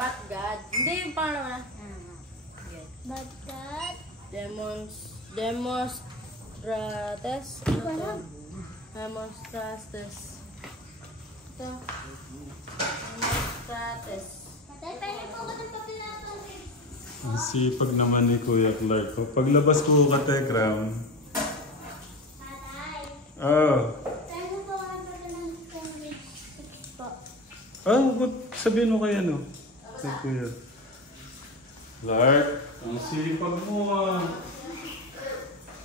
Bat God. Hindi yung pangalawa na. But God. Demostrates. Demostrates. Ito. Demostrates. Tatay, pwede po ko ng papel na ito. Ang sipag naman ni Kuya Clark. Paglabas ko ka, Tekram. Tatay. Oh. Pwede po ko ng papel ng sandwich po. Sabihin mo kay ano? Kay Kuya. Clark, ang sipag mo ah.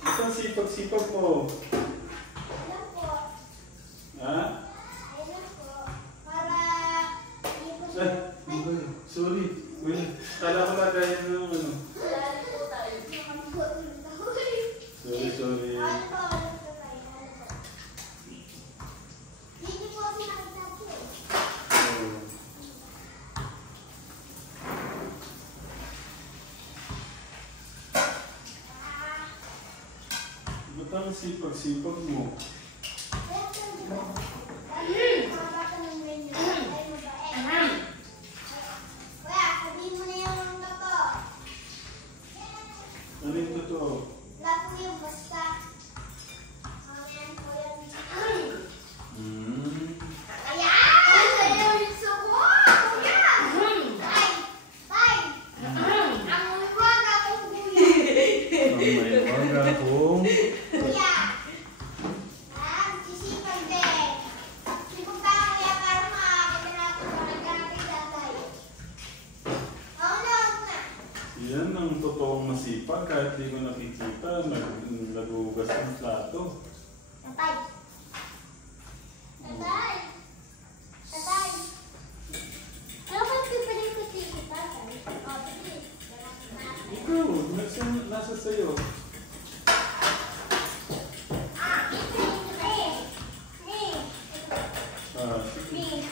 Ito ang sipag-sipag mo. Alam po. Ha? Alam po. Para hindi po siya. Sorry. Kuya, kala ko na dahil ng ano. Sorry. Ano po? Hindi po ako nakasakit. Oh. Ba't ang sipag-sipag mo? Ano yung totoo? May mga kung... Yan ang totoong masipag kahit di ko nakikita, nagugas ang plato. Ikaw, nasa sayo. Sige.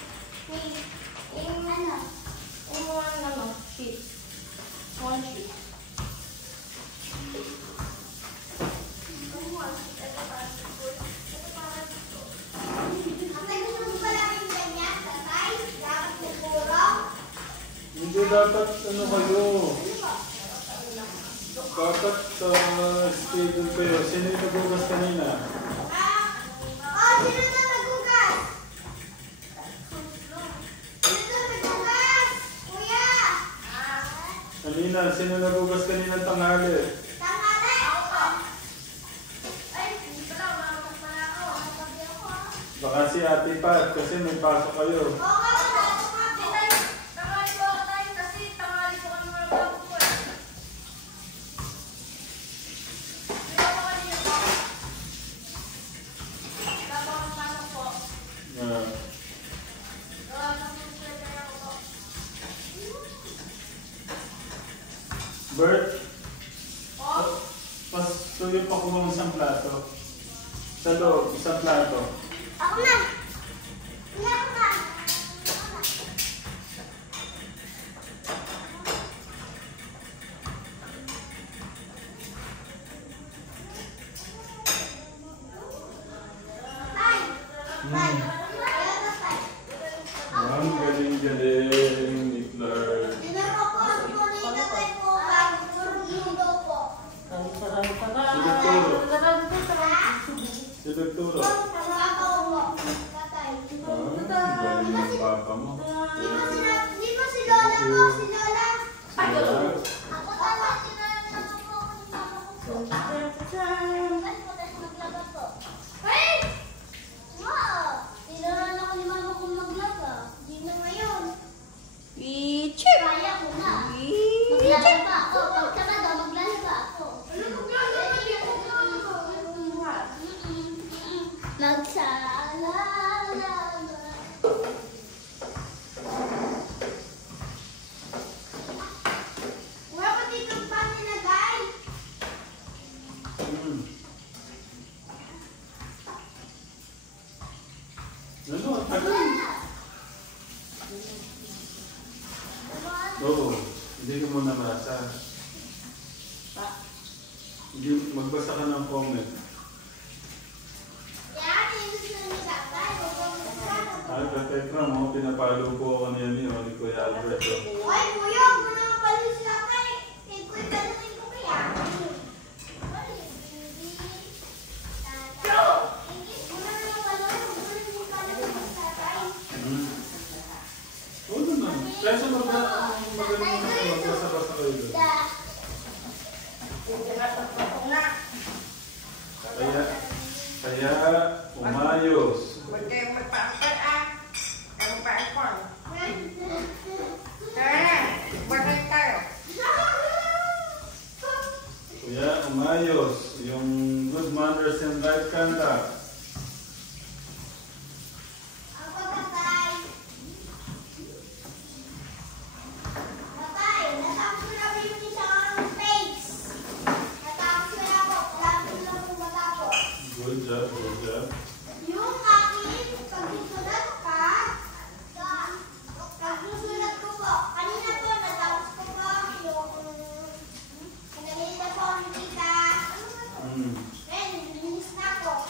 Sheet. One sheet. Hindi dapat ano kayo. Dapat schedule kayo. Sino yung nagugas kanina? Kanina, sino nagugas kanina tanghali? Baka si Ate Pat kasi may pasok kayo. Bert, tuyo pa kung isang plato. Sa loob, isang plato. Ako na! Hindi ako na! Ang galing-galing ni Clark. Si Doktor. Galing ng papa mo. Hindi ko si Lola ko, si Lola. Ako tala, si Lola na ako. Maglaba po. Hey! Wow! Tinaran ako ni mama kong maglaba. Hindi na ngayon. Check. Kaya ko na. Maglalaba ako. Pagkakada, maglalaba ako. Wala pa dito ang pati na guys. Ano? Tagal. Oo. Hindi ko muna masa. Hindi, magbasa ka ng comment. Yan, yung gusto ni tatay. Ay, Katekram, pinapalo po ako niya ni Kuya Alberto. Ay, kuya, huwag mo naman pala sila kay. Kuya, tanungin ko kaya. Oo naman. Kaya magaling na magbasa-basa kayo doon. Kaya umayos. Kaya umayos. Yung good manners and right conduct. Good job, good job. Yung akin, pagsusulat ka, pagsusulat ko po, kanina po, natapos ko po yung, kanina po, hindi ka, ngayon, linis na ako.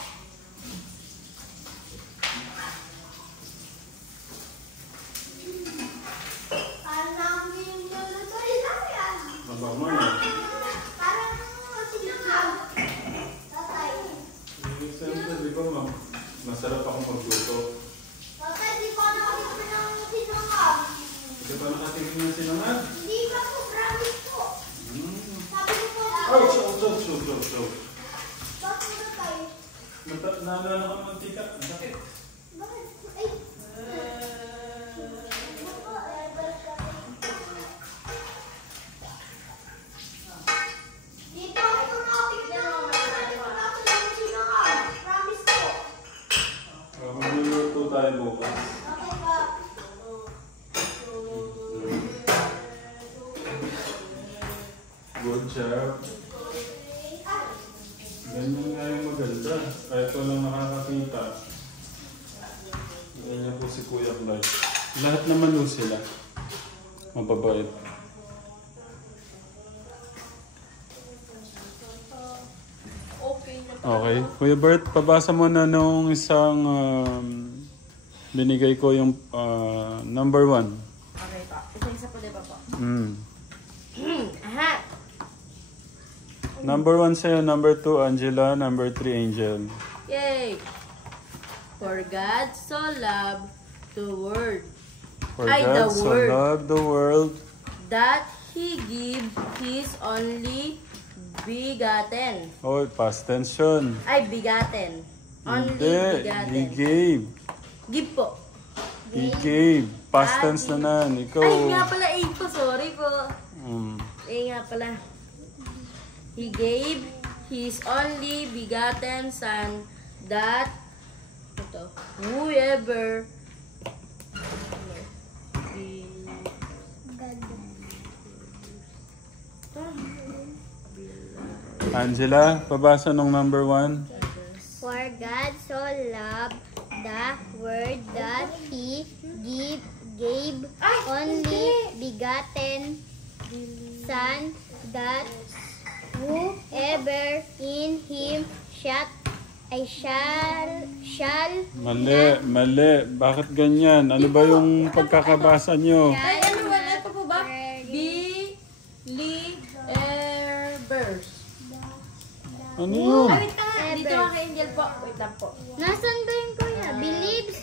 Parang yung luluto yun ako yan. Mabango na. Parang sinangag. Tatay. Siyempre, di ba masarap ako magluto. Tatay, di ko nakakita ng sinangag. Hindi pa nakatingin ng sinangag? Hindi pa po, promise po. Sabi ko po na. Ouch! Ouch! Ouch! Ouch! Ouch! Ouch! Bakit na tayo? Naalala ka mantika. Ang sakit. Bakit? Ay. Dito ako nakakita ng sinangag. Promise po. Magluluto tayo bukas. Okay ba? Good job. Ganyan nga yung maganda. Kahit walang nakakakita. Ganyan po si Kuya Clyde. Lahat naman po sila. Mababait. Okay na pa. Okay. Kuya Bert, pabasa mo na nung isang binigay ko yung number 1. Okay pa. Isa-isa po, di ba po? Aha! Number 1 sa'yo, number 2 Angela, number 3 Angel. Yay! For God so loved the world For Ay, God the so word. loved the world. that He gave His only begotten. Oh, past tense yun. Ay, begotten. Only Hindi, begotten. He gave. Give po. He gave. Past tense na nan. Ikaw. Ay, nga pala, A po. Sorry po. Mm. A nga pala. He gave His only begotten Son that whoever Angela, pabasa nung number 1. For God so loved the world that He gave only begotten Son, that whoever in Him shall Mali. Bakit ganyan? Ano ba yung pagkakabasa nyo? Ay, ano wala pa po ba? Believers. Ano yun? Ay, wait ka nga. Dito nga kay Angel po. Wait lang po. Nasaan ba yung kuya? Believes?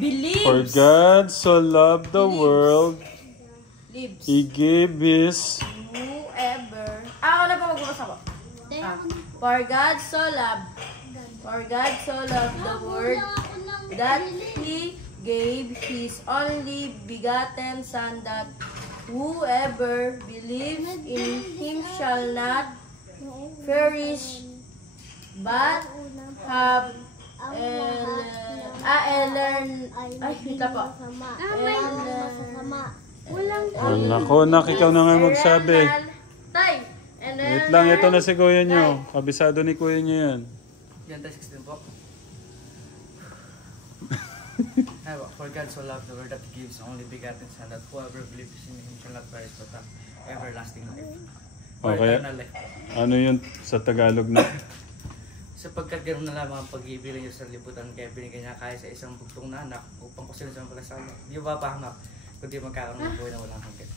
Believes. For God so loved the world, Lives. He gave His... Whoever. Ako na po magbabasa po. For God so loved the world that He gave His only begotten Son, that whoever believes in Him shall not perish but have Nako, ikaw na nga magsabi. Tay! Wait lang, ito na si kuya nyo. Kabisado ni kuya nyo yan. Yan tayo 16 po. For God so loved the world that He gives only begotten Son, that whoever believes in Him shall not perish but have everlasting life. Or Okay. eternal life. Ano yun sa Tagalog na? Sapagkat ganoon na lamang ang pag-ibig niyo sa liputan, kaya binigyan niya kaya sa isang bugtong na anak upang kusilin sa mga palasaya. Di ba pahamak, kundi magkakaroon ng buhay na walang hanggan.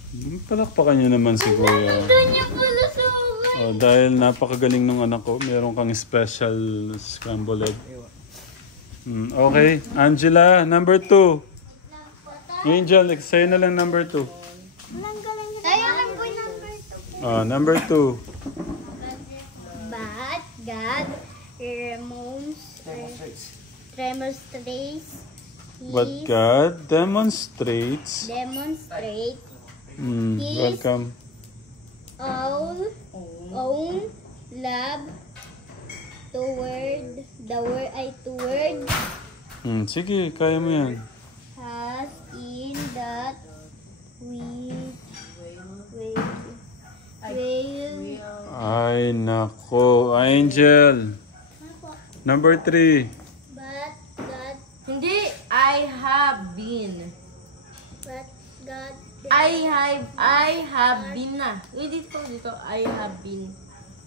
Palakpakan niyo naman si Kuya. Niya pala sa ugat. Oh, dahil napakagaling ng anak ko, meron kang special scrambled egg. Ewan. Okay, Angela, number 2. Angel, sa'yo na lang number 2. Walang galing niya. Tayo lang po yung number 2. Oh, number 2. But God demonstrates But God demonstrates. demonstrate Welcome. own love toward Sige, kaya mo yan. has in that we will Ay, nako. Angel. Number 3. but God Hindi, I have been. but God I have been na. Uy, dito, I have been.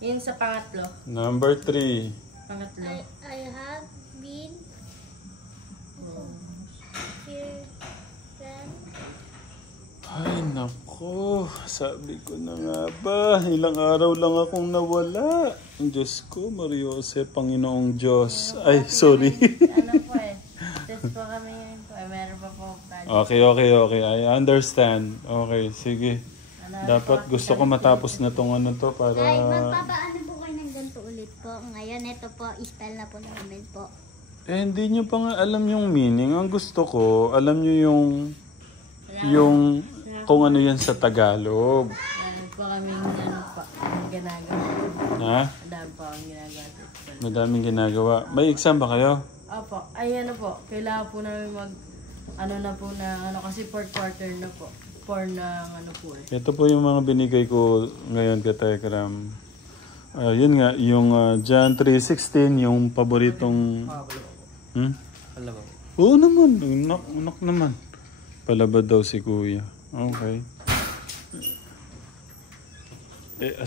Yun sa pangatlo. Number 3. Pangatlo. I have been here Ay, nako. Sabi ko na nga ba. Ilang araw lang akong nawala. Ang Diyos ko, Mariose, Panginoong Diyos. Ay, sorry. Ano po eh. Test po kami ngayon po. Meron pa po. Okay. I understand. Okay, sige. Dapat gusto ko matapos na tong ano to para... Ay, magpapaano po kayo ng ganito ulit po. Ngayon, ito po, spell na po namin po. Hindi nyo pa nga alam yung meaning. Ang gusto ko, alam nyo yung kung ano yan sa Tagalog. Meron po kami ginagawa. Ha? Madami po ang ginagawa. Madaming ginagawa. May exam ba kayo? Opo. Ay, ano po. Kailangan po namin kasi 4th quarter na po. 4 na po eh. Ito po yung mga binigay ko ngayon kay Tekram. Yun nga, yung John 3:16, yung paboritong... Palaba. Oo naman, unak naman. Palabad daw si Kuya. Okay.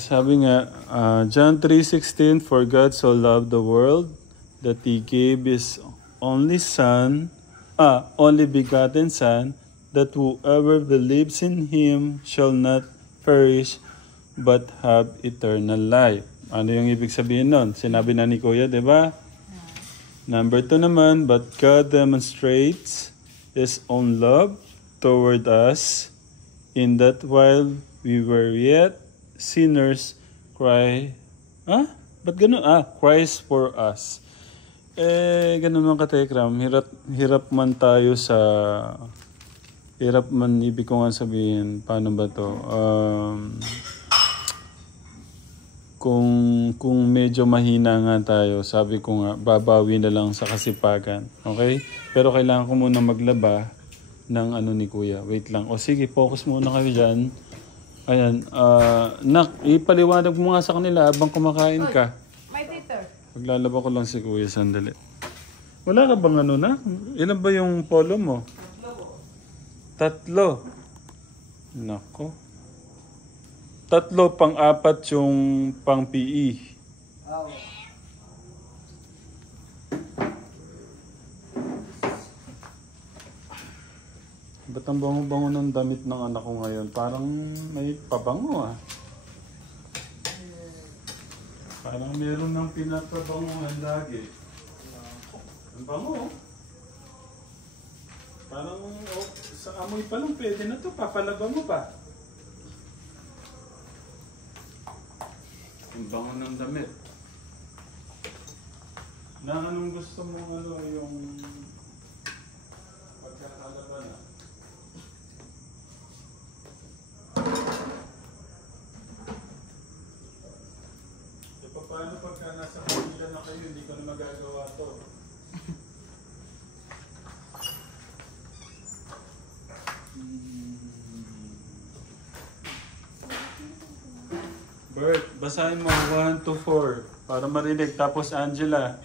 Sabi nga, John 3:16, For God so loved the world that He gave His only begotten Son, that whoever believes in Him shall not perish but have eternal life. Ano yung ibig sabihin nun? Sinabi na ni Kuya, di ba? Number 2 naman, but God demonstrates His own love toward us in that while we were yet sinners, Christ for us. Ganun man katekram, hirap man ibig ko nga sabihin, paano ba to? Kung medyo mahina nga tayo, sabi ko nga, babawi na lang sa kasipagan. Okay? Pero kailangan ko muna maglaba ng ano ni Kuya. Wait lang. O sige, focus muna kayo dyan. Ayan. Ipaliwanag mo nga sa kanila habang kumakain ka. My paper. Paglalaba ko lang si Kuya, sandali. Wala ka bang ano na? Ilan ba yung polo mo? 3. Nako. 3 pang-4 yung pang-PE. Ba't ang bango-bango ng damit ng anak ko ngayon? Parang may pabango ah. Parang meron ng pinapabanguhan lagi. Ang bango. Parang sa amoy pa lang pwede na to. Papalaba mo pa. Ang bango ng damit. Na anong gusto mong yung pagkakalaba na? Paano pagka nasa pamilya na kayo, hindi ko na magagawa to? Bert, basahin mo 1 to 4 para marinig. Tapos Angela.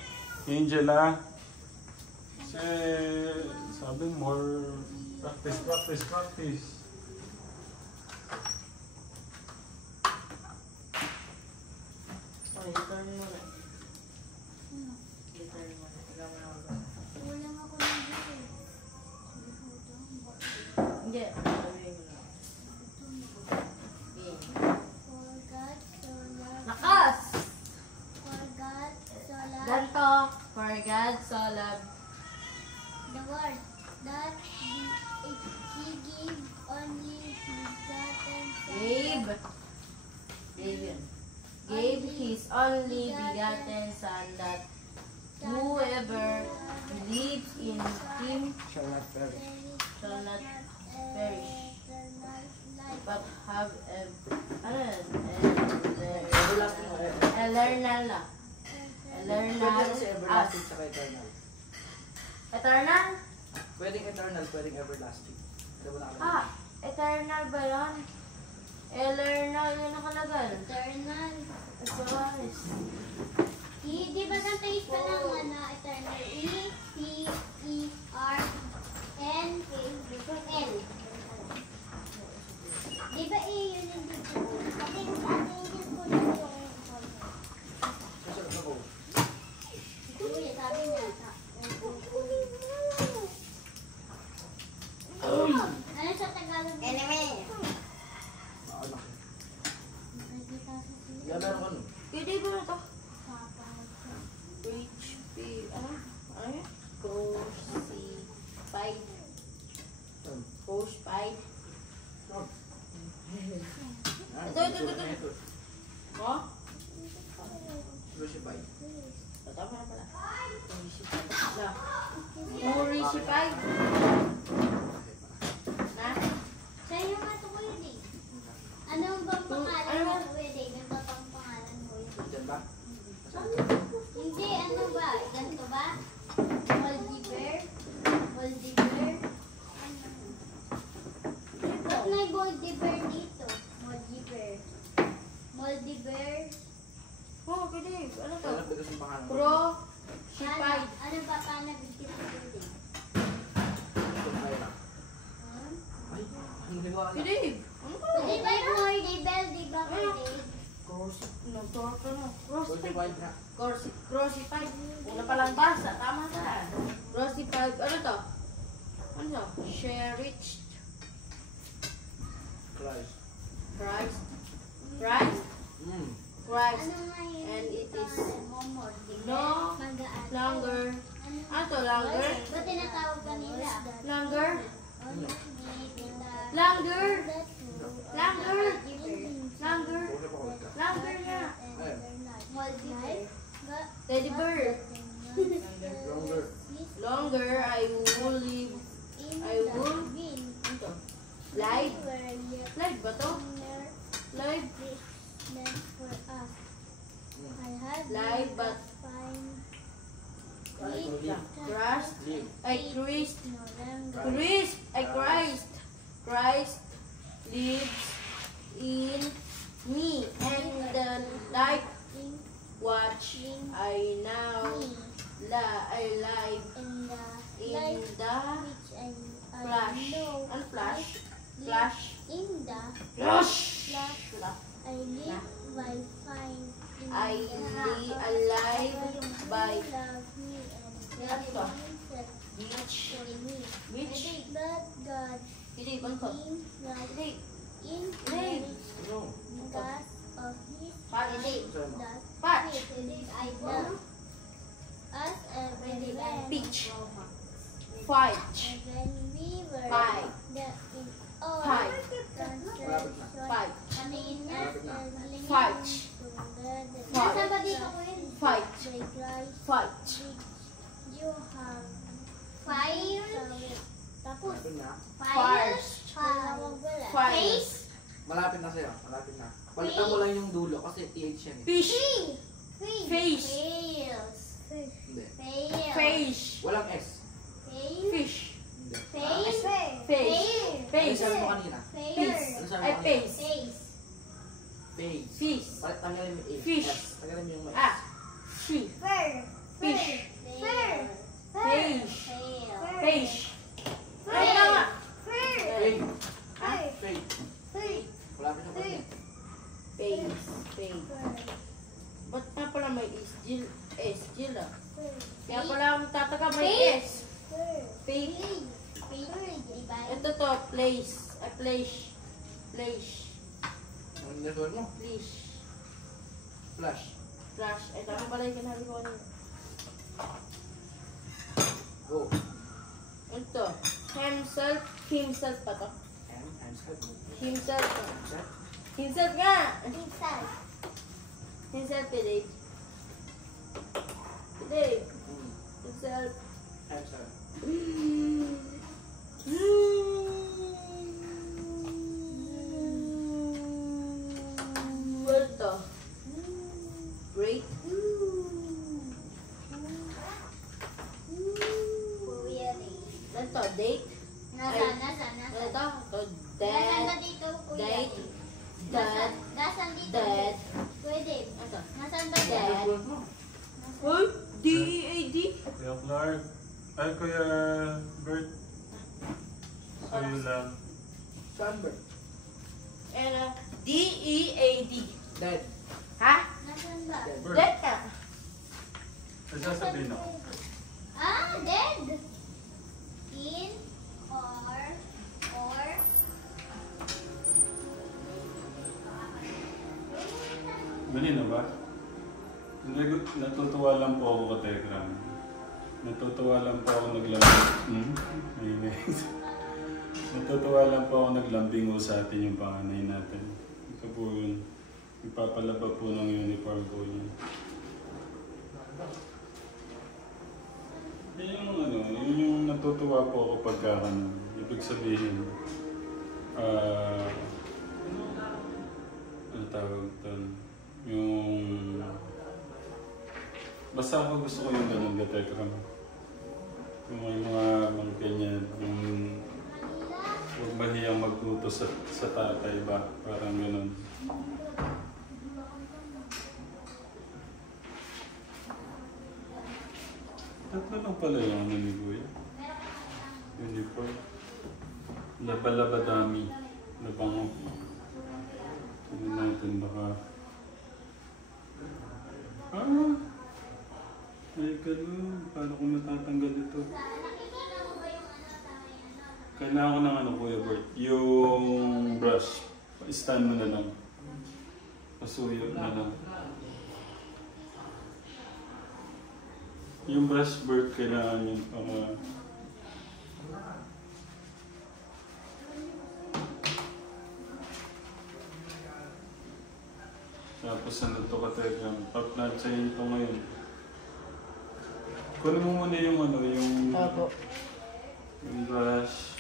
Sabi more practice. Okay, turn mo na. Hindi. For God so loved. Lakas! For God so loved Ganto. For God so loved. the world that He gave only begotten Son. Gave yun. Gave His only begotten Son that whoever believes in Him Shall not perish. shall not perish, Eternal life. but have Everlasting or eternal Pwede kasi as everlasting sa eternal. eternal? Pwedeng eternal, pwedeng everlasting. Ano ba nakalagay? Eternal ba yun? Eternal yun nakalagay. Eternal. Gosh. Di ba natays ka ng eternal? E-T-E-R-N-A-L. Di ba yun yung dito? Kasi ating ko na yung Kasunod ako. Kuya, sabi niya. Ano sa Tagalog? Enemy. Ano? Nakikita sa sila. Yan meron ano? Hindi ko na to. Papa. HP, ano? Ano yun? Crucified. Crucified. Ito. Oh? Crucified. Tama na pala. Crucified. Crucified. Na? Sa'yo nga ito, Kuya Day. Ano bang pangalan mo, Kuya Day? Ganito pang pangalan mo, Kuya Day? Diyan ba? Hindi, ano ba? Ganito ba? Moldiver? Moldiver? Ba't may Moldiver dito? Moldiver. Moldiver? Oh, pwede. Ano to? Ano ba kasi yung pangalan? Crucified. Ano ba? Paano bigyan ko, Kuya Day? Ay, hindi ko alam. Pwede. Ano to? Pwede ba yung Moldiver? Di ba, Kuya Day? Crucified na. Crucified. Una palang basa. Tama ka. Crucified. Ano to? Ano to? Cherished. Christ. Christ. Christ. Christ. Ano nga yun? And it is mo, Moldiver? no Magaan. longer. Ano to? Longer? Ba't tinatawag ka nila? Longer? Longer. Longer. Longer. Longer. Longer nga. Moldiver. Teddy bear. Longer. Longer. I will live. I will. Ano to? Live. Live ba to? Live. For us. I had Live but Christ. I Christ. no longer. Christ. I Christ. Christ lives in me. And the life watch I now I live In the in life the which I flash. know. Ano flash? Flash. In the Flash. flash I live by find in I the be alive by love me and Ano to? himself beach. for me. Beach. But God Hindi, ano to? being not Hindi. in Hindi. Ano? because of his Pa, hindi. that Patch. I love us everywhere. Beach. Fight. And when we were Fight. in all Fight. translation, Fight. kami together. Fight. Nasa ba dito ko yun? Fight. By Christ, Fight. you have fire. Tapos, Malapit na. fire. Fire. Face. Malapit na sa'yo. Malapit na. Palitan mo lang yung dulo kasi TH yan eh. Fish. Face. Face. Fails. Hindi. Fails. Fish. Walang S. Fails. Fish. Hindi. Face. Fish. Ano Face. sabi mo kanina? Fish. Ano sabi Ay, mo kanina? face. Face. Face. Fish. Tanggalin mo yung A. Fish. S. Tanggalin mo yung S. Ah. She. Fur. Fish. Fur. Fish. Fail. Fish. Ay, tama. Fake. Ah. Fake. Malapit na pala. Face. Face. Ba't nga pala may S? Jill. S. Jill ah. Kaya pala ang tataka may S. Fake. Diba? Ito to, place. Place. Place. Ang nasulat mo? Place. Flash. Flash. Ito ano pala yung kinabi ko kanina. Go. Ito. Himself. Himself pa to. Himself. Himself nga! Inside. Himself today. Today. Himself. What to? Break. Kuya Ray. Ito, date. Nasaan? Ito, ito, Nasaan na dad. dito, Kuya Date. Ray? Dad. Nasaan dito? Dad. Kuya Dave. Ito. Nasaan ba Dad. dad? Uy, D-E-A-D. Kuya Clark. Ay, Kuya Bert. Sa'yo lang. Sunburn. And D-E-A-D. Dad. Ha? Nasaan ba? Bert. Dead ka. Ay, sasabihin ako. Ah, dead. In or Malino ba? Natutuwa lang po ako ka Telegram. Natutuwa lang po ako naglambing. Natutuwa lang po ako naglambing sa atin yung panganay natin. Ito po yun. Ipapalaba po ng uniform po yun. Yun yung natutuwa po ako pagka ibig sabihin, ano tawag doon? Yung basta ako gusto ko yung ganun Telegram. Yung may mga ganyan, yung huwag mahiyang magluto sa tatay ba? Parang ganun. Tatlo lang pala yung ano ni Kuya. Uniform. Laba-laba dami. Labango. Tignan natin baka. Ay ganun. Paano ko matatanggal ito? Kailangan ko ng ano Kuya Bert. Yung brush. Stand mo na lang. Pasuyo na lang. Yung brush Bert kailangan yun para tapos ano to ka Telegram. Pa-planchain to ngayon. Kunin mo muna yung ano, yung Opo. yung brush.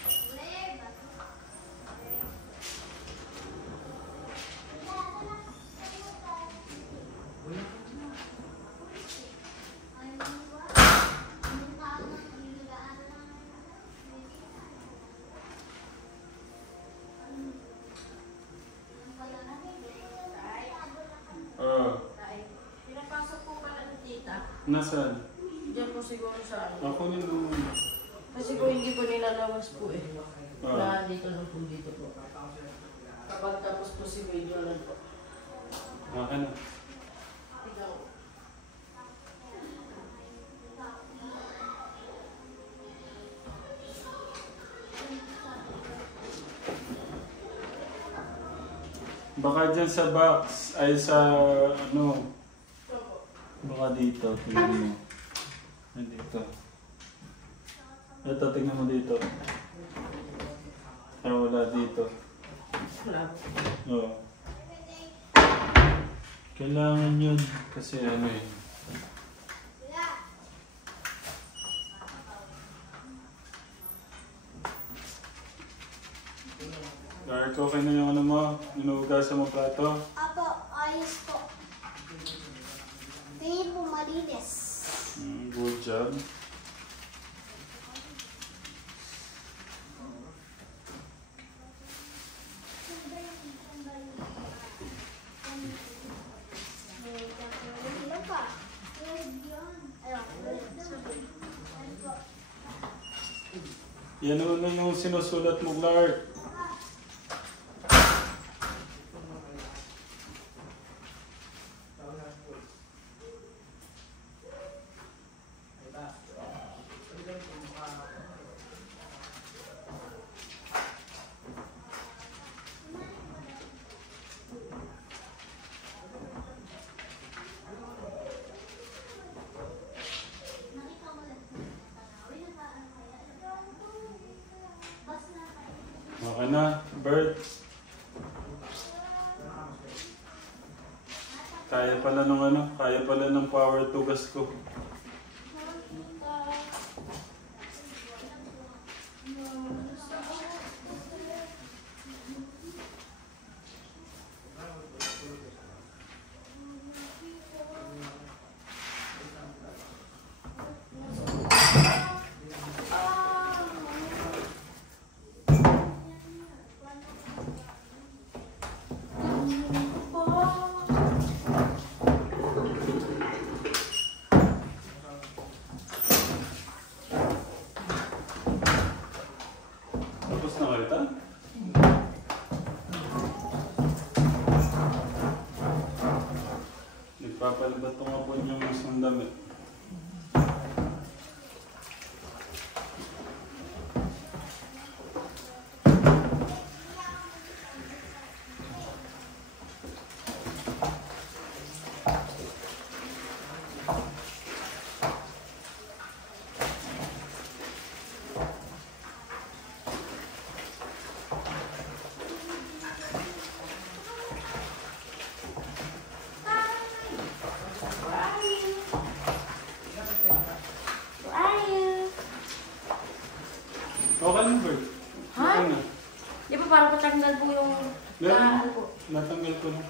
Pinapasok po pala ng tita. Nasaan? Diyan po siguro sa ano. Ako nyo naman. Kasi po hindi po nilalabas po eh. Ah. Na dito lang po dito po. Kapag tapos po si video lang po. Akin na. Ikaw. Baka dyan sa box, ay sa ano, baka dito, tingnan mo. Ay, dito. Ito, tingnan mo dito. Ah, wala dito. Wala. Oo. Kailangan yun, kasi ano eh. Dark, okay na yung ano mo? Inuugasan mo plato? Apo, ayos po. Tingin po malinis. Good job. Ano pa? Yan ano yung sinusulat mo, Clark. Okay na, Bert? Kaya pala nung kaya pala ng power tugas ko. Tapos na kayo, ta? Nagpapalibat ko nga po yung isang damit. Okay na, Bert. Ha? Okay na. Di ba parang patanggal po yung... Meron. po? Natanggal ko na.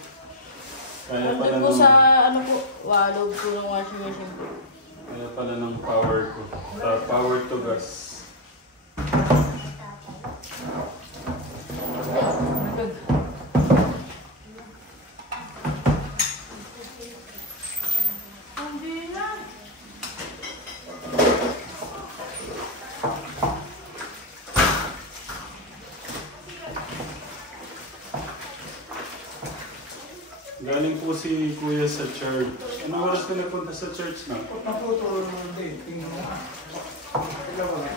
Kaya pala Nandun po ng, sa po, walog po ng washing machine po. kaya pala ng power ko. Power to gas. Nagag. Hindi na. Galing po si Kuya sa church. Ano oras ka napunta sa church na? Naputol mo din. Tingnan mo. Ikaw wala.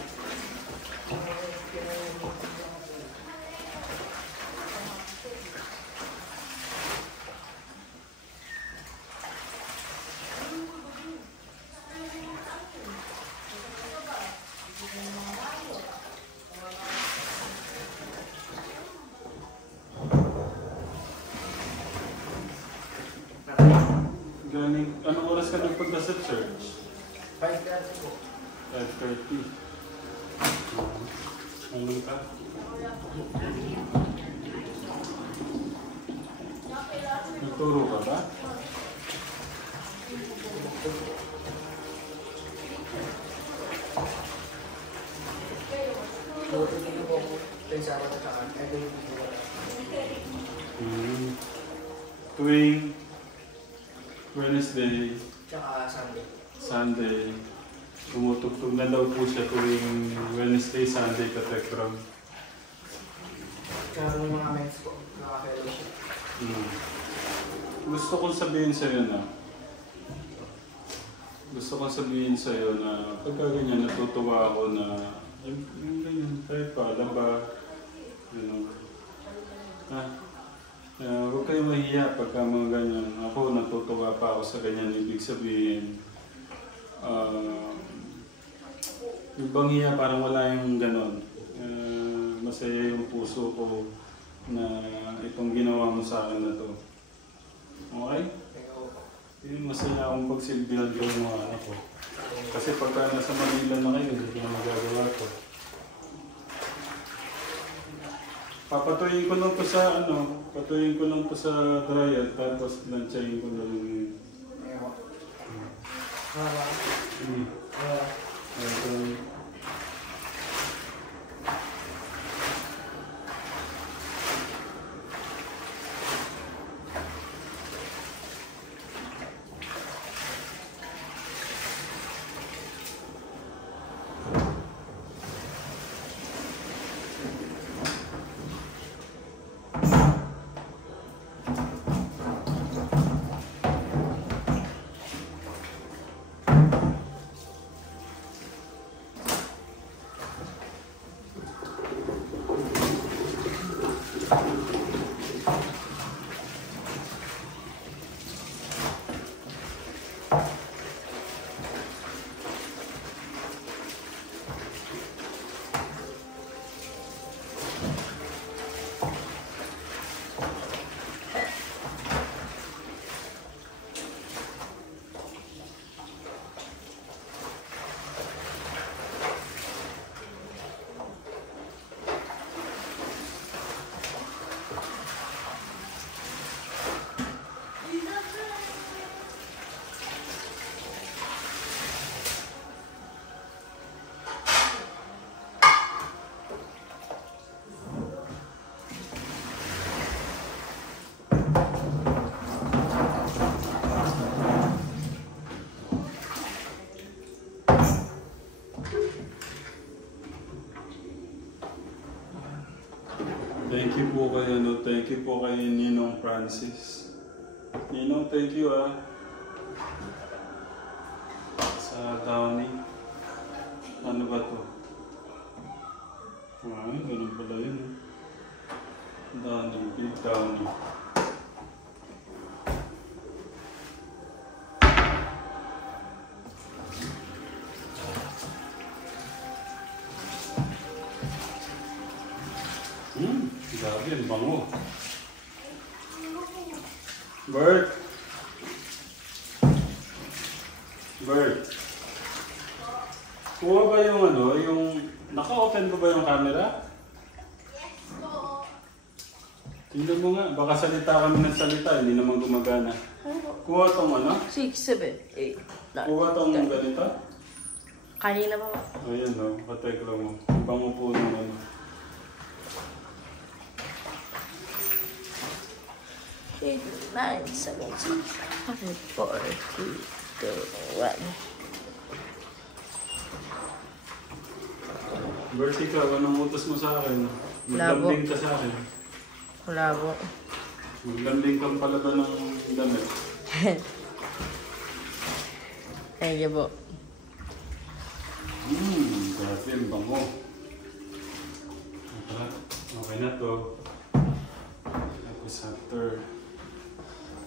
Galing, anong oras ka nagpunta sa church? 5:30 po. 5:30. Anong ka? Nagturo ka ba? Tingnan po po. Ito yung Sabado at saka. Ito yung Linggo. Tuwing Wednesday, Tsaka Sunday. Sunday, tumutugtog na daw po siya tuwing Wednesday, Sunday, Katekram. Tsaka yung mga mates po. Nakaka-fellowship. Gusto kong sabihin sa'yo na, pagka ganyan, natutuwa ako na, yung ganyan, kahit palaba, huwag kayo mahiya pagka mga ganyan. Ako, natutuwa pa ako sa ganyan. Ibig sabihin, yung bang hiya, parang wala yung ganon. Masaya yung puso ko na itong ginawa mo sa akin na to. Okay? Yun, masaya akong pagsilbihan ko yung mga anak ko. Kasi pagka nasa Manila na kayo, hindi ko na magagawa ko. Papatuyin ko lang to sa patuyin ko lang to sa dryer, tapos lansyahin ko na lang yun. Thank you po kay thank you po kay Ninong Francis. Ninong, thank you sa Downy. Ano ba to? Ay, ganun pala yun. Downy, Big Downy. Grabe, ang bango. Bert! Bert! Kuha ba yung naka-open ko ba yung camera? Yes po. Tingnan mo nga, baka salita kami ng salita, hindi naman gumagana. Kuha tong 6, 7, 8, 9. Kuha tong ganito? Kanina ba? Ayan katekla mo. Ang bango po ng 8, 9, 7, 6, 5, 4, 3, 2, 1. Bert, ikaw, anong utos mo sa akin? Labo. Maglambing ka sa akin. Wala po. Maglambing kang palaba ng damit. Thank you po. Grabe, ang bango. Okay na to. Tapos after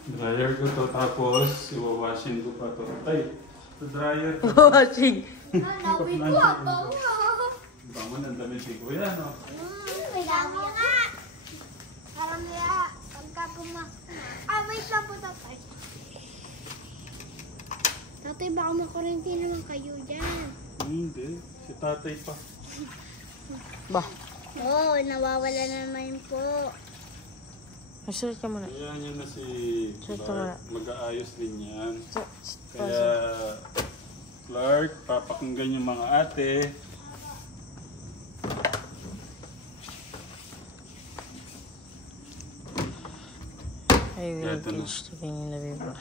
dryer ko to, tapos iwawashin ko pa to. Tay, sa dryer ko. Watching. Nawi ko ako. Bango ng damit ni Kuya, no? May dami nga. Parang nila, pagka wait lang po tatay. Tatay, baka makurente naman kayo dyan. Hindi, si tatay pa. Ba? Oo, nawawala naman po. Masulit ka muna. Kaya niya na si Sulit ka Clark. muna. Mag-aayos din yan. Pause. Kaya Clark, papakinggan yung mga ate. I will Eto na. teach the king in the river.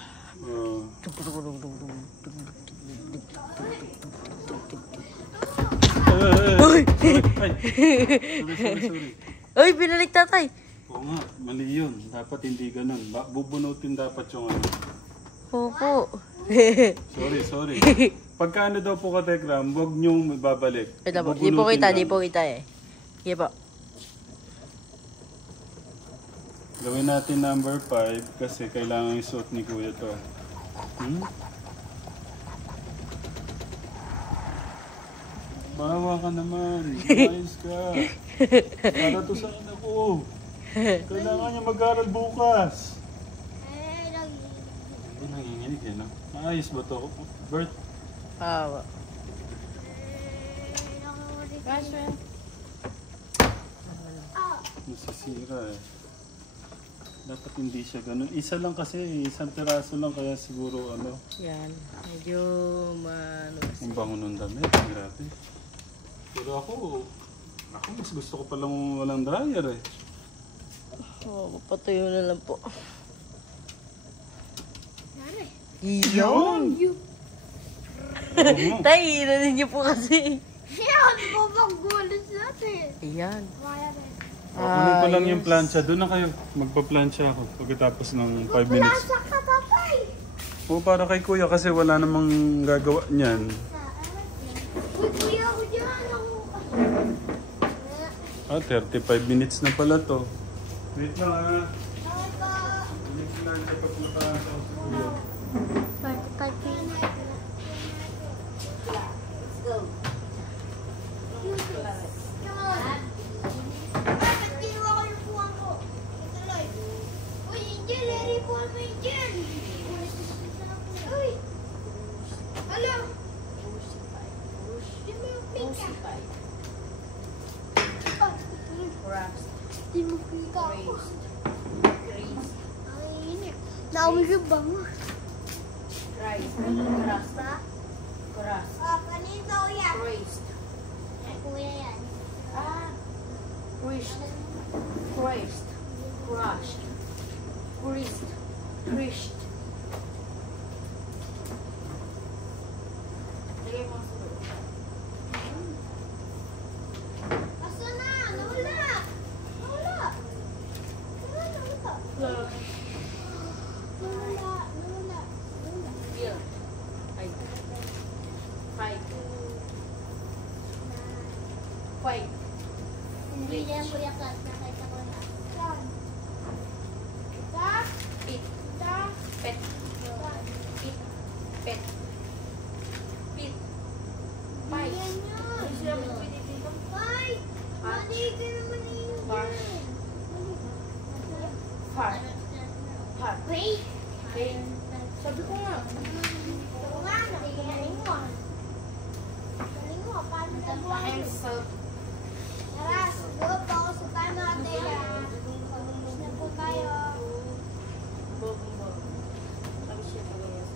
Ay! Sorry. Uy, binalik tatay. Oo nga, mali yun. Dapat hindi ganun. Bubunutin dapat yung ano. Opo. Sorry. Pagka ano daw po ka, Tekram, huwag niyong babalik. Ito po. Bubunutin Di po kita, lang. di po kita eh. Sige po. Gawin natin number 5 kasi kailangan isuot ni Kuya to. Bawa ka naman. Ayos ka. Para to sa anak ko. Kailangan niya mag-aral bukas. Hindi nanginginig eh, no? Maayos ba to? Bert? Awa. Nasisira eh. Dapat hindi siya ganun. Isa lang kasi, isang piraso lang kaya siguro ano. Yan. Medyo Ang bango ng damit, grabe. Pero ako mas gusto ko palang walang dryer eh. Oh, patuyo na lang po. Nari. Yun! Tay, inanin niyo po kasi. Yan, mabagulis natin. Ayan. Kaya rin. Kunin ko lang yung plancha. Doon na kayo. Magpa-plancha ako pagkatapos ng 5 minutes. Pulasa ka, tatay. O para kay Kuya kasi wala namang gagawa niyan. Uy, kuya ako dyan. Ako. 35 minutes na pala to. Wait lang ha. Ako pa. Yung plancha pag naplancha ko si Kuya. Let's go. Bakit kinuha ko yung puwang ko? Tuloy. Uy, Angel, i-report mo, Angel. Uy. Alam. Di mo yung pika. Di mo pika ako. Ay, yun eh. Nauwi yung bango. Ba? Ah, panito yan. Kuya yan. Crushed. Asa na? Nawala. Hindi niya po yakat. Nakita ko na. Yan. Ika. Pit. Ika. Pet. Ika. Pit. Pet. Pit. Pai. Yan yun. Ano sila mo pwede dito? Pai. Mali ka naman yun. Far. Far. Far. Wait. Wait. Sabi ko nga. Oo nga, galing mo. Galing mo, paano na buwan? Pencil. Tara, sugot ako sa time natin. Pag-umpis na po tayo. Sabi siya pa ganyan.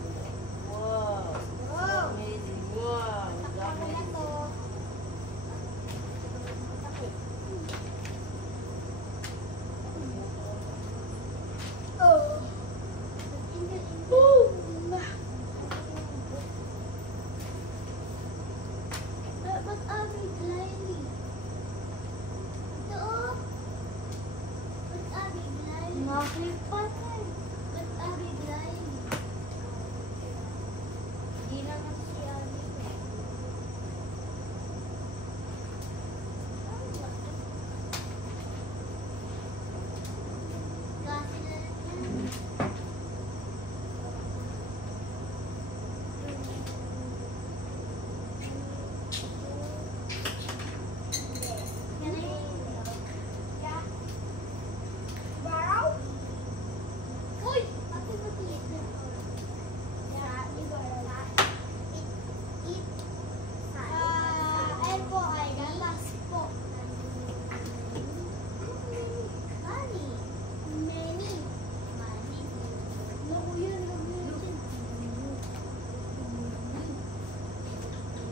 Wow. Go. Amazing. Wow. Takpan mo na to. Oh. Boom! Ba't abi gliding? Ito oh. Ba't abi gliding? Nakipatay. Ba't abi gliding? Hindi lang kasi si Abi. Kasi na yan.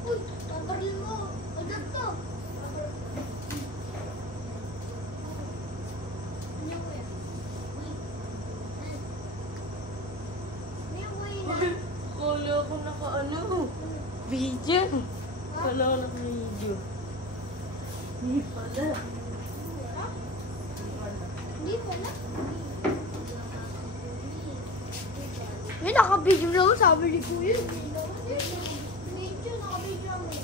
Uy, pabaril mo. Agad to. Ano ko yan? Uy. Ano yung uy na? Kala ko naka-ano. Video. Kala ko naka-video. Hindi pala. Hindi pala. May naka-video naman, sabi ni Kuya. Video, naka-video naman.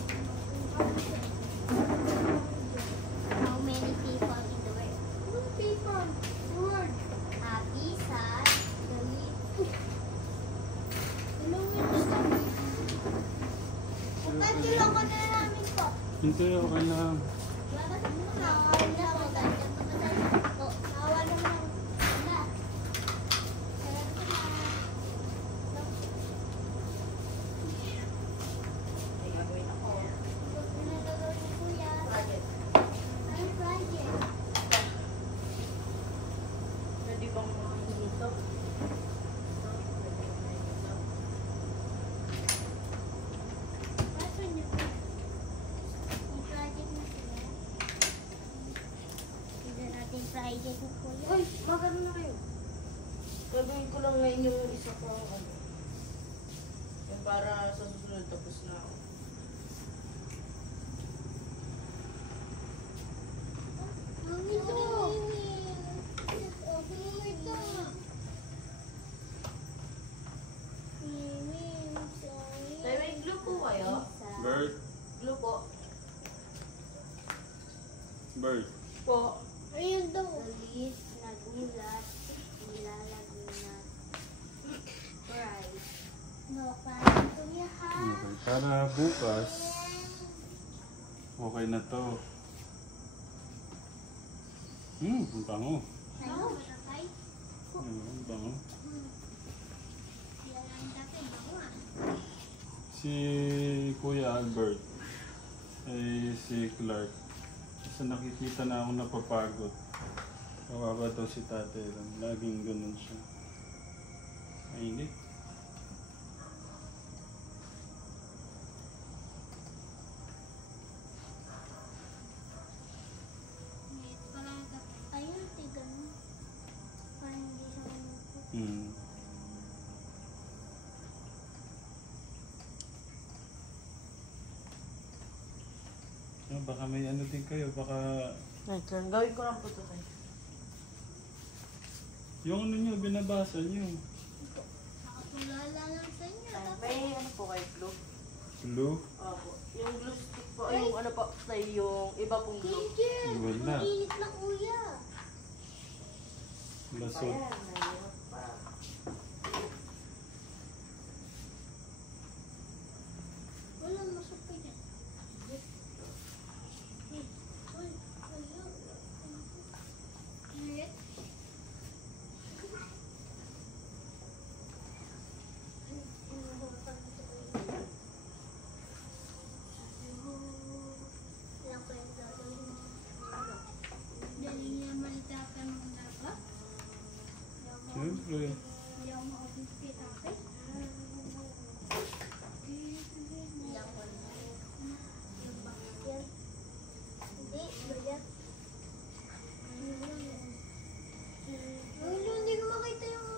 How many people in the world? What people? Word. Happy, sad, galit. Hello, stop. Pagkatulong ko na namin po. Hindi, okay lang. Pwede bang makahingi ito? Friday ko po yan. Uy, magano na kayo. Gagawin ko lang ngayon yung isa ko ano. Yung para sa susunod tapos na ako. Ang ito. Tay, may glue po kayo? Bird. Glue po. Bird. Po. Ayun daw. Galit, nagulat, nilalagnat. Pride. No, parang kuya ha. Okay. Para bukas, okay na to. Ang bango. Ano? Matatay? Ang bango. Yan ang dati bawa. Si Kuya Albert, si Clark. Kasi nakikita na ako napapagod. Kawawa daw si tatay. Laging ganun siya. Mainit. Ngayon pala ayun, tigan mo. Parang hindi siya manupot. Baka may ano din kayo. Baka Ay, turn. Gawin ko lang po ito tayo. yung ano nyo, binabasa nyo. Nakatulala lang sa inyo. May ano po kayo glue? Blue? Opo. Yung glue stick po, ay yung ano po, tayo yung iba pong glue. Wala. Mainit na kuya. Lasot. Ayan, nahirap pa. Wala masukay yan. Siyempre. Hindi ko makita yung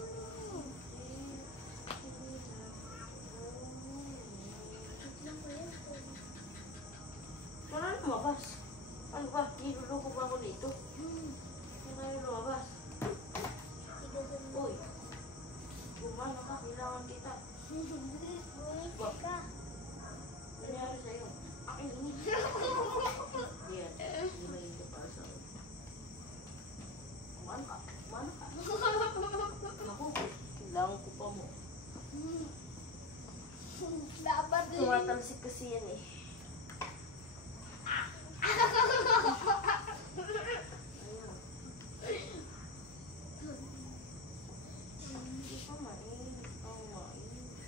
Wala na lumabas. Ano ba? Niluloko ba ako dito? Wala na lumabas. Uy. Gumana ka, kailangan kita. Nangyari sa'yo. Akin yun. Yan. Hindi na yun para sa akin. Kumano ka? Kumano ka? Ako, kailangan ko pa mo. dapat Tumatalsik kasi yan eh. Hindi pa mainit. Ang mainit.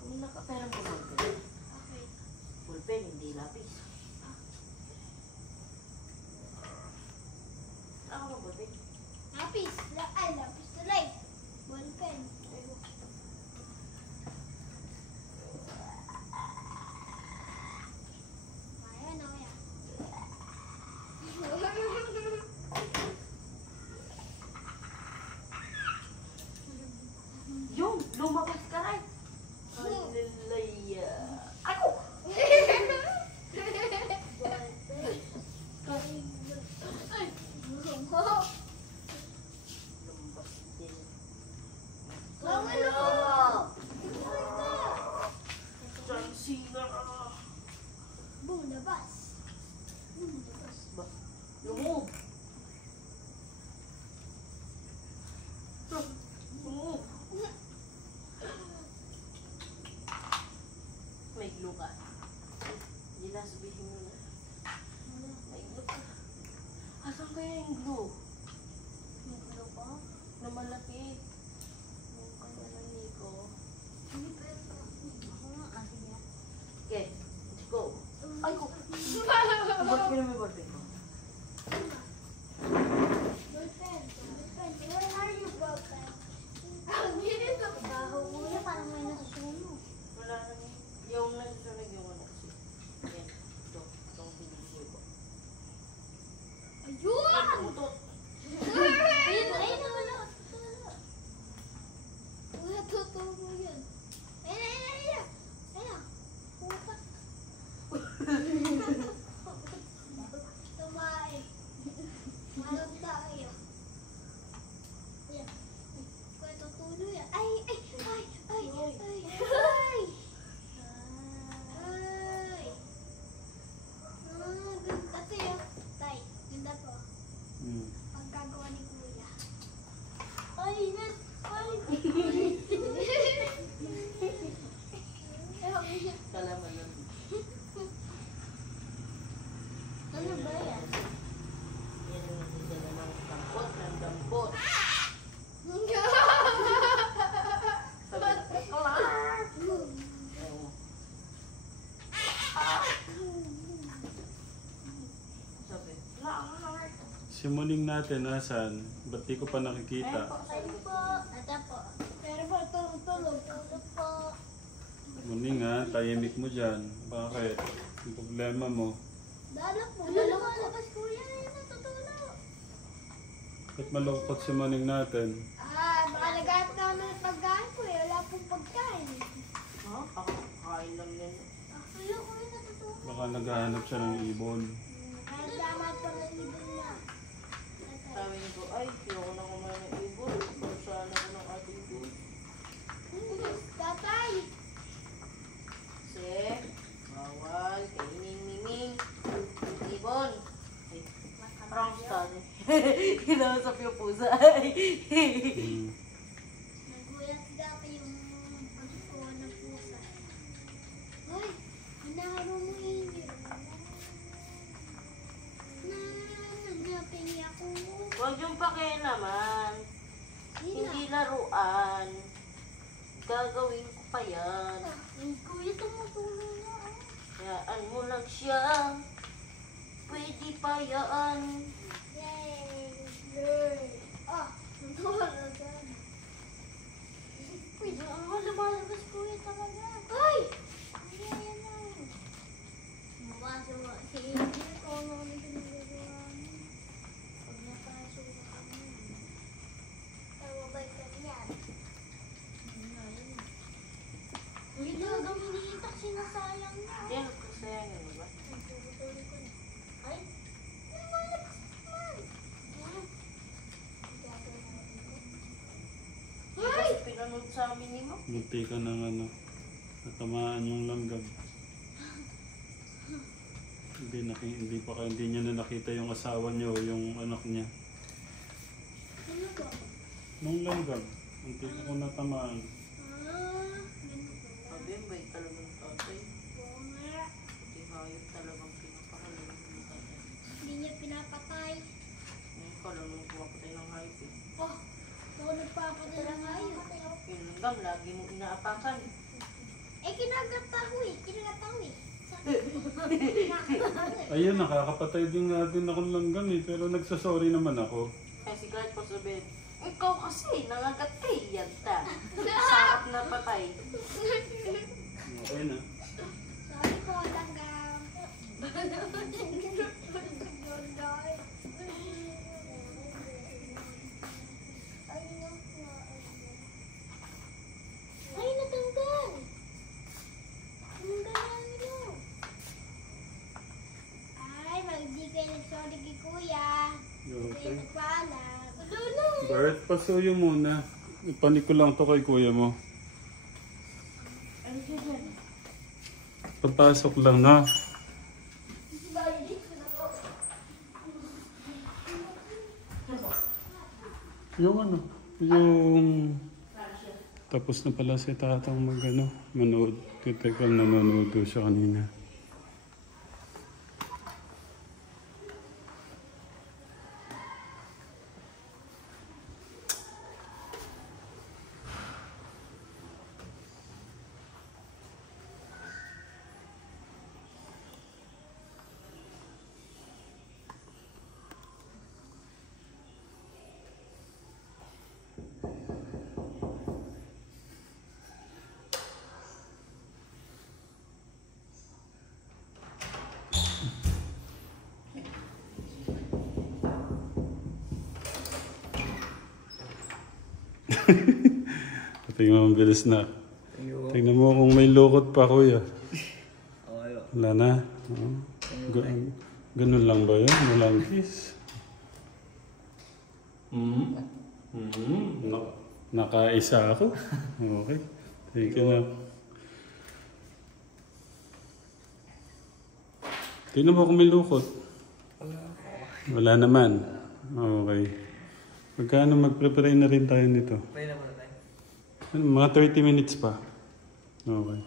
Kung nakapera mo ballpen. Ballpen, hindi lapis. Ako mo ballpen. lapis. Lapis tuloy. Ballpen. Ayan, ayan. Yung, lumabas ka rin. Halleluya. Ako! Lumabas din. John Cena. Boom, labas. Ba? Lumog. Lumog. May glue ka. Hindi na sabihin mo na. May glue ka. Asan kaya yung glue? Yung glue pa? Na malaki. Yung kaya na Nico. Okay, let's go. Ay ko. Ba't ko na may ballpen ko? Ballpen. Where are you, ballpen? Ang ginit na baho. Kuya, parang may nasusunog. Wala na niya. Yung nasusunog yung ano kasi. Yan. Ito. Itong binibigay ko. Ayun! Tutot. Ayun, wala. Wala, totoo mo yun. Ayun. Puta. Tumae. Malong tayo. Ayan. Kaya tutulo yan. Ay. Ganda to yun. Tay, ganda to. Pagkagawa ni Kuya. Ay. Kalaman lang. Ano ba yan? Yan ang nagdala ng dampot. Sabi na, Clark! Ayaw mo. Sabi, Clark! Si Muning natin, asan? Ba't di ko pa nakikita? Ayun po. Ata po. Pero po, tulog po. Muning ha, tahimik mo dyan. Bakit? Yung problema mo. Dala po. Lumalabas Kuya. Ayun, natutulog. Ba't malungkot si Muning natin? Baka naghahanap na naman ng pagkain ko eh. Wala pong pagkain. Ha? Kakakain lang yan. Kuya, natutulog. Baka naghahanap siya ng ibon. Kaya Nagdamat pa ng ibon niya. Sabi ko, ay, ayoko na kumain ng ibon. Parusahan ako ng ating food. Tatay! Kasi, bawal, kainin miming. Ibon. Ay, parang stun eh. Kinausap yung pusa. Nagulat dati yung pagkuha ng pusa. Hoy! Hinaharo mo yun. Nagyapingi ako. Huwag yung pakialaman. Hindi Hindi laruan. Gagawin ko pa yan. Yung kuya tumutulong na. Hayaan mo lang siya. Pwede pa yan. Yay! Yay! Ah! Nagawala dyan. Uy, lumalabas kuya talaga. Ay! Ayan na. Mabasa mo. Sige, ko ano kami pinagagawa mo. Pag napasok na kami. Tawabay kami yan. Uy, talagang hinihitak sinasayang na. Yan, kasayang yun, diba? Nagtutuloy ko na. Ay! Lumalabas naman. Ay! Kasi pinanood sa amin ni Mo. Munti ka ng ano, natamaan yung langgam. Hindi niya na nakita yung asawa niya o yung anak niya. Sino to? Nung langgam, munti ko natamaan. Sabi, may talagang tatay. Oo nga. Hindi hayop talagang pinapahalaman ng tatay. Hindi niya pinapatay. Ngayon ka lang nung pumapatay ng hayop eh. Oh, ako nagpapatay ng hayop. Yung langgam, lagi mo inaapakan. Eh, kinagataho eh. Kinagataho eh. Ayun, nakakapatay din nga din akong langgam eh, pero nagsasorry naman ako. Kaya si Clark po sabihin, ikaw kasi, nangagatay yan ta. Sarap na patay. Okay na. Sorry po, langgam. Ay, natanggal. Natanggal na nilo. Ay, hindi kayo nagsorry kay kuya. Hindi Okay. nagpaalam. Lolo! Bert, pasuyo muna. Ipanik ko lang to kay kuya mo. Ano yun yan? Papasok lang na. Yung ano, yung... Tapos na pala si tatang manood. Teka, nanonood daw siya kanina. Tingnan mo, ang bilis na. Tingnan mo kung may lukot pa, kuya. Okay. Wala na. Oh. Ganun lang ba yun? Walang kiss. Nakaisa ako. Okay. Thank you na. Tingnan mo kung may lukot. Wala naman. Okay. Magkano mag-prepare na rin tayo nito? Pwede na muna tayo. Mga 30 minutes pa. Okay.